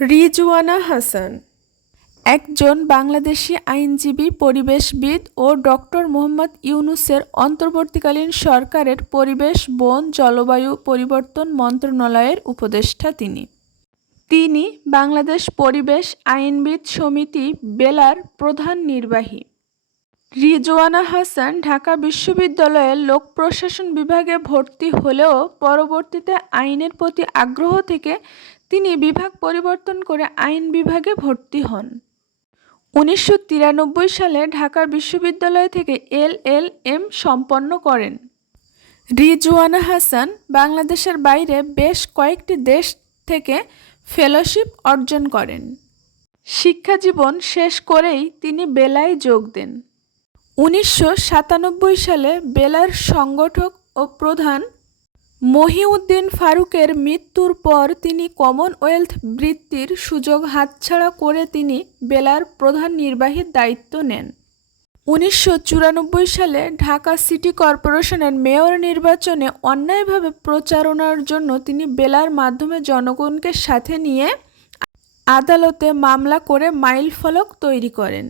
রিজওয়ানা হাসান। একজন বাংলাদেশি আইনজীবী, পরিবেশবিদ ও ডক্টর মোহাম্মদ ইউনুসের অন্তর্বর্তীকালীন সরকারের পরিবেশ, বন, জলবায়ু পরিবর্তন মন্ত্রণালয়ের উপদেষ্টা তিনি। তিনি বাংলাদেশ পরিবেশ আইনবিদ সমিতি বেলার প্রধান নির্বাহী। রিজওয়ানা হাসান ঢাকা বিশ্ববিদ্যালয়ের লোক প্রশাসন বিভাগে ভর্তি হলেও পরবর্তীতে আইনের প্রতি আগ্রহ থেকে তিনি বিভাগ পরিবর্তন করে আইন বিভাগে ভর্তি হন। উনিশশো তিরানব্বই সালে ঢাকা বিশ্ববিদ্যালয় থেকে এল এল এম সম্পন্ন করেন। রিজওয়ানা হাসান বাংলাদেশের বাইরে বেশ কয়েকটি দেশ থেকে ফেলোশিপ অর্জন করেন। শিক্ষাজীবন শেষ করেই তিনি বেলায় যোগ দেন। উনিশশো সাতানব্বই সালে বেলার সংগঠক ও প্রধান মহিউদ্দিন ফারুকের মৃত্যুর পর তিনি কমনওয়েলথ বৃত্তির সুযোগ হাতছাড়া করে তিনি বেলার প্রধান নির্বাহীর দায়িত্ব নেন। উনিশশো চুরানব্বই সালে ঢাকা সিটি কর্পোরেশনের মেয়র নির্বাচনে অন্যায়ভাবে প্রচারণার জন্য তিনি বেলার মাধ্যমে জনগণকে সাথে নিয়ে আদালতে মামলা করে মাইল ফলক তৈরি করেন।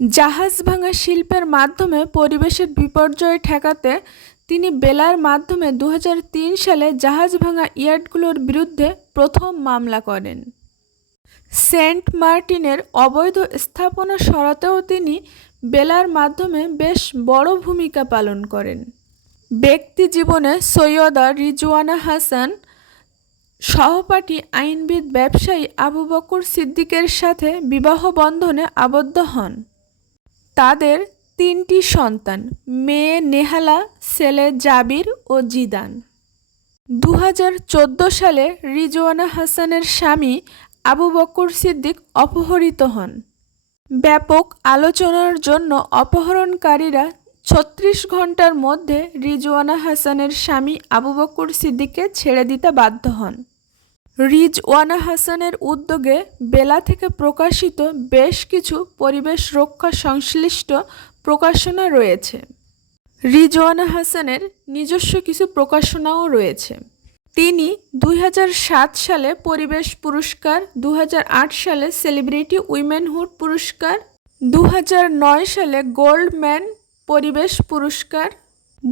জাহাজ ভাঙা শিল্পের মাধ্যমে পরিবেশের বিপর্যয় ঠেকাতে তিনি বেলার মাধ্যমে দু হাজার তিন সালে জাহাজ ভাঙা ইয়ার্ডগুলোর বিরুদ্ধে প্রথম মামলা করেন। সেন্ট মার্টিনের অবৈধ স্থাপনা সরাতেও তিনি বেলার মাধ্যমে বেশ বড় ভূমিকা পালন করেন। ব্যক্তি জীবনে সৈয়দা রিজওয়ানা হাসান, সহপাঠী আইনবিদ ব্যবসায়ী আবু বকর সিদ্দিকের সাথে বিবাহ বন্ধনে আবদ্ধ হন। তাদের তিনটি সন্তান, মেয়ে নেহালা, ছেলে জাবির ও জিদান। দু হাজার চোদ্দ সালে রিজওয়ানা হাসানের স্বামী আবু বকর সিদ্দিক অপহরিত হন। ব্যাপক আলোচনার জন্য অপহরণকারীরা ছত্রিশ ঘণ্টার মধ্যে রিজওয়ানা হাসানের স্বামী আবু বকর সিদ্দিককে ছেড়ে দিতে বাধ্য হন। রিজওয়ানা হাসানের উদ্যোগে বেলা থেকে প্রকাশিত বেশ কিছু পরিবেশ রক্ষা সংশ্লিষ্ট প্রকাশনা রয়েছে। রিজওয়ানা হাসানের নিজস্ব কিছু প্রকাশনাও রয়েছে। তিনি দু হাজার সাত সালে পরিবেশ পুরস্কার দু হাজার আট সালে সেলিব্রিটি উইমেনহুড পুরস্কার দু হাজার নয় সালে গোল্ডম্যান পরিবেশ পুরস্কার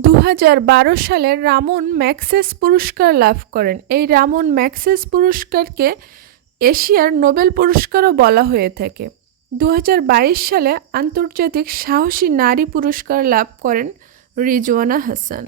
দু হাজার বারো সালে রামন ম্যাক্সেস পুরস্কার লাভ করেন। এই রামন ম্যাক্সেস পুরস্কারকে এশিয়ার নোবেল পুরস্কারও বলা হয়ে থাকে। দু হাজার বাইশ সালে আন্তর্জাতিক সাহসী নারী পুরস্কার লাভ করেন রিজওয়ানা হাসান।